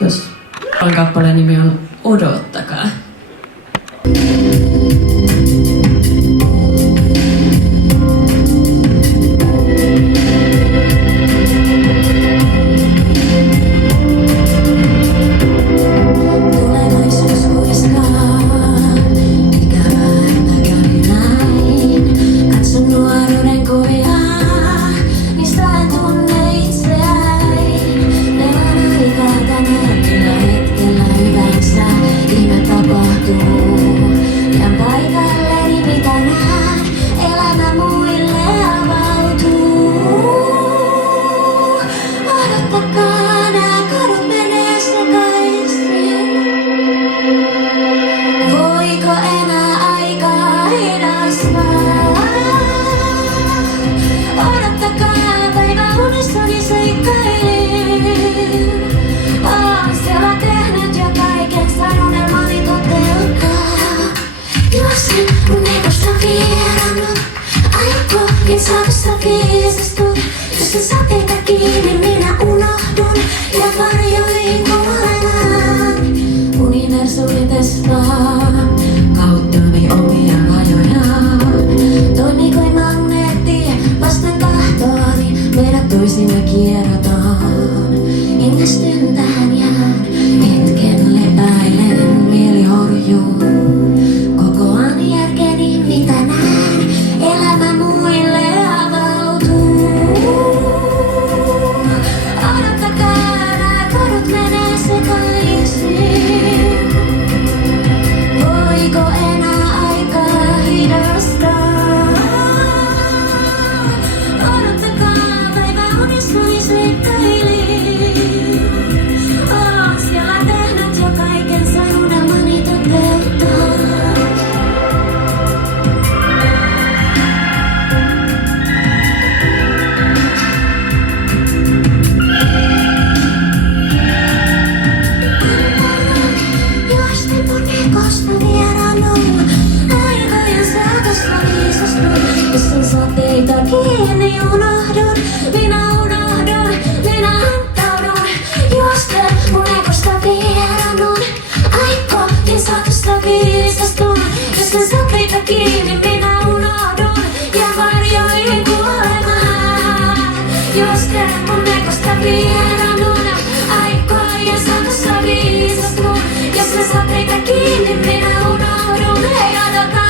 Jos kappaleen nimi on Odottakaa. Saatossa viisastun, jos sen sateita kiinni minä unohdun ja varjoihin kuolemaan. Universumi testaa kauttani omia rajojaan. Toimi kuin magneetti vasten tahtoani, meidät toisimme kierrotaan. Hengästyn tähän jään, hetken lepäilen, mieli horjuu. Kokoan järkeni mitä näen, elämä muille avautuu. Odottakaa, nää kodut menee sekaisin. Voiko enää aikaa hidastaa? Odottakaa, päivä unissani seikkailin. Oon siellä tehnyt jo kaiken, sain unelmani toteuttaa. Juostin mun kekosta vieraanun, aikojen saatossa viisastun. Jos sen sateita kiinni unohdun, minä antaudun. Juosten mun kekosta vieraanun, aikojen saatossa viisastun. Jos sen sateita kiinni minä unohdun ja varjoihin kuolemaan. Juosten mun kekosta vieraanun, aikojen saatossa viisastun. Jos sen sateita kiinni minä unohdun, hei odottakaa.